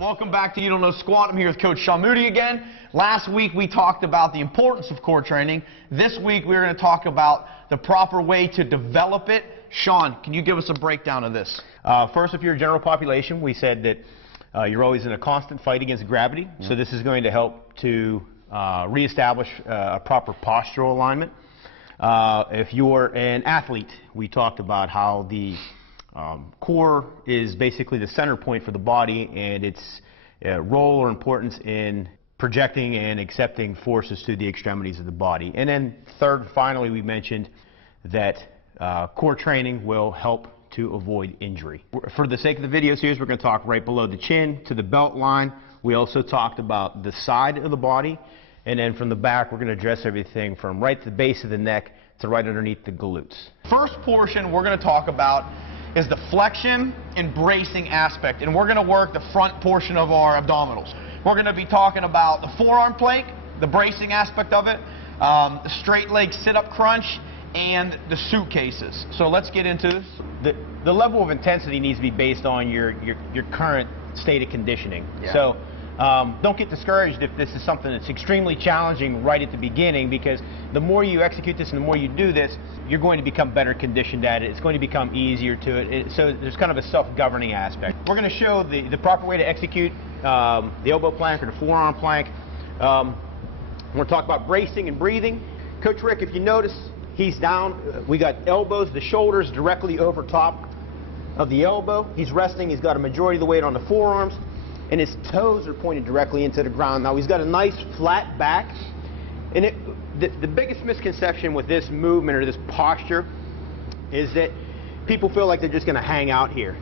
Welcome back to You Don't Know Squat. I'm here with Coach Shawn Moody again. Last week we talked about the importance of core training. This week we're going to talk about the proper way to develop it. Shawn, can you give us a breakdown of this? First, if you're a general population, we said that you're always in a constant fight against gravity. Mm-hmm. So this is going to help to reestablish a proper postural alignment. If you're an athlete, we talked about how the core is basically the center point for the body and its role or importance in projecting and accepting forces to the extremities of the body. And then third, finally, we mentioned that core training will help to avoid injury. For the sake of the video series, we're going to talk right below the chin to the belt line. We also talked about the side of the body, and then from the back, we're going to address everything from right to the base of the neck to right underneath the glutes. First portion we're going to talk about is the flexion and bracing aspect, and we're going to work the front portion of our abdominals. We're going to be talking about the forearm plank, the bracing aspect of it, the straight leg sit-up crunch, and the suitcases. So let's get into this. The level of intensity needs to be based on your current state of conditioning. Yeah. So don't get discouraged if this is something that's extremely challenging right at the beginning, because the more you execute this and the more you do this, you're going to become better conditioned at it. It's going to become easier to it. So there's kind of a self-governing aspect. We're going to show the proper way to execute the elbow plank or the forearm plank. We're going to talk about bracing and breathing. Coach Rick, if you notice, he's down. We got elbows, the shoulders directly over top of the elbow. He's resting. He's got a majority of the weight on the forearms, and his toes are pointed directly into the ground. Now he's got a nice flat back, and the biggest misconception with this movement or this posture is that people feel like they're just going to hang out here,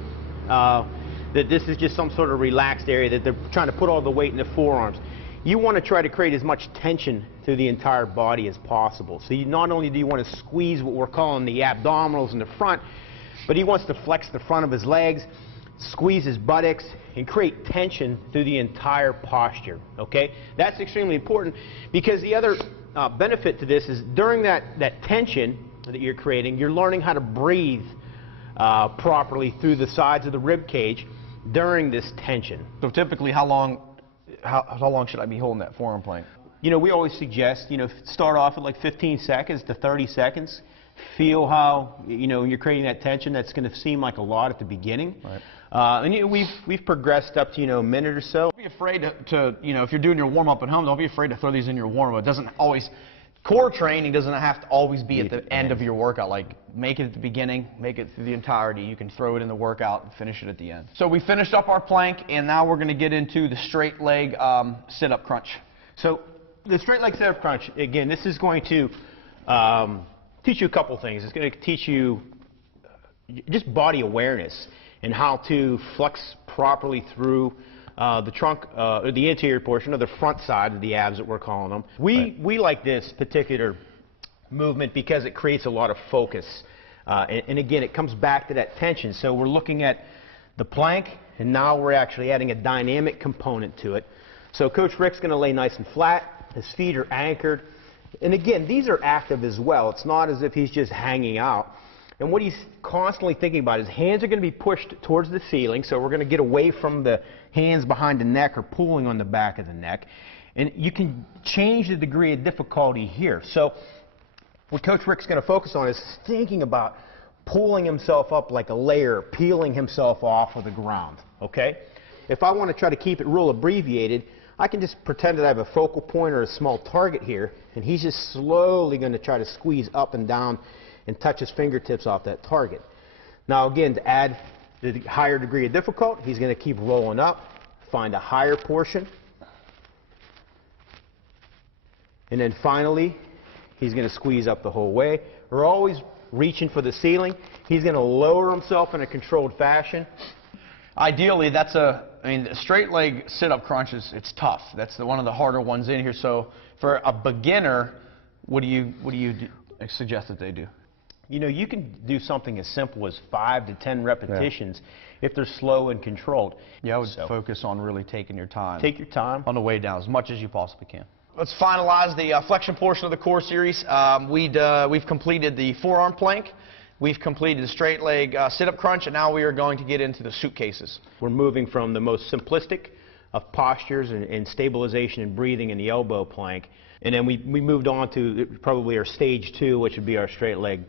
that this is just some sort of relaxed area, that they're trying to put all the weight in the forearms. You want to try to create as much tension through the entire body as possible. So not only do you want to squeeze what we're calling the abdominals in the front, but he wants to flex the front of his legs, squeeze his buttocks, and create tension through the entire posture. Okay? That's extremely important, because the other benefit to this is during that tension that you're creating, you're learning how to breathe properly through the sides of the rib cage during this tension. So typically, how long should I be holding that forearm plank? You know, we always suggest, start off at like 15 seconds to 30 seconds. Feel how, when you're creating that tension, that's going to seem like a lot at the beginning. Right. And we've progressed up to, a minute or so. Don't be afraid to if you're doing your warm-up at home, don't be afraid to throw these in your warm-up. It doesn't always, core training doesn't have to always be at the end of your workout. Like, make it at the beginning, make it through the entirety. You can throw it in the workout and finish it at the end. So we finished up our plank, and now we're going to get into the straight leg sit-up crunch. So the straight leg sit-up crunch, again, this is going to teach you a couple things. It's going to teach you just body awareness and how to flex properly through the trunk, or the anterior portion, or the front side of the abs that we're calling them. We like this particular movement because it creates a lot of focus. And again, it comes back to that tension. So we're looking at the plank, and now we're actually adding a dynamic component to it. So Coach Rick's going to lay nice and flat. His feet are anchored. And again, these are active as well. It's not as if he's just hanging out. And what he's constantly thinking about, his hands are going to be pushed towards the ceiling, so we're going to get away from the hands behind the neck or pulling on the back of the neck. And you can change the degree of difficulty here. So what Coach Rick's going to focus on is thinking about pulling himself up like a layer, peeling himself off of the ground. Okay? If I want to try to keep it real abbreviated, I can just pretend that I have a focal point or a small target here, and he's just slowly going to try to squeeze up and down and touch his fingertips off that target. Now again, to add the higher degree of difficulty, he's going to keep rolling up, find a higher portion, and then finally, he's going to squeeze up the whole way. We're always reaching for the ceiling. He's going to lower himself in a controlled fashion. Ideally, the straight leg sit-up crunch it's tough. That's one of the harder ones in here. So for a beginner, what do you suggest that they do? You can do something as simple as 5 to 10 repetitions if they're slow and controlled. Yeah, I would focus on really taking your time. Take your time. On the way down as much as you possibly can. Let's finalize the flexion portion of the core series. We've completed the forearm plank. We've completed the straight leg sit-up crunch, and now we are going to get into the suitcases. We're moving from the most simplistic of postures and stabilization and breathing in the elbow plank. And then we moved on to probably our stage 2, which would be our straight leg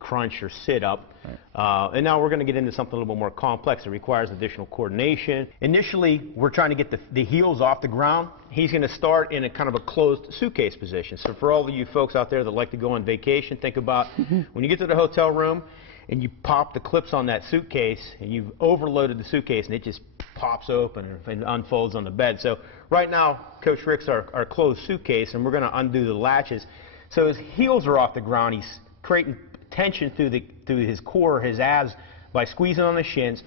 crunch or sit up. Right. And now we're going to get into something a little bit more complex. It requires additional coordination. Initially, we're trying to get the heels off the ground. He's going to start in a kind of a closed suitcase position. So for all of you folks out there that like to go on vacation, think about when you get to the hotel room and you pop the clips on that suitcase and you've overloaded the suitcase and it just pops open and unfolds on the bed. So right now, Coach Rick's our closed suitcase, and we're going to undo the latches. So his heels are off the ground. He's creating tension through his core, his abs, by squeezing on the shins,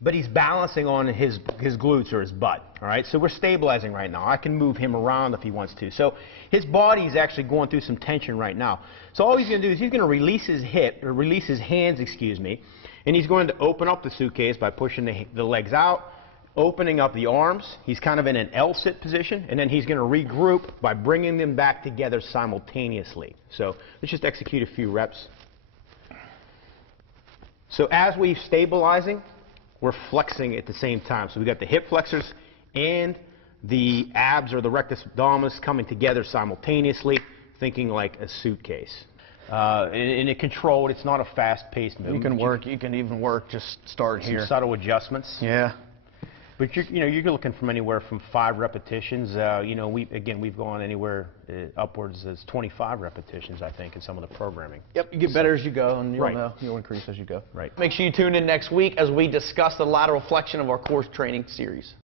but he's balancing on his glutes or his butt. All right, so we're stabilizing right now. I can move him around if he wants to. So his body is actually going through some tension right now. So all he's going to do is he's going to release his hands, excuse me, and he's going to open up the suitcase by pushing the legs out, opening up the arms. He's kind of in an L-sit position, and then he's going to regroup by bringing them back together simultaneously. So let's just execute a few reps. So as we're stabilizing, we're flexing at the same time. So we've got the hip flexors and the abs or the rectus abdominis coming together simultaneously, thinking like a suitcase. In a controlled, it's not a fast-paced movement. You can even work, just start here. Some subtle adjustments. Yeah. But you're looking from anywhere from 5 repetitions. We've gone anywhere upwards as 25 repetitions, I think, in some of the programming. Yep, you get better as you go, and you'll increase as you go. Right. Make sure you tune in next week as we discuss the lateral flexion of our core training series.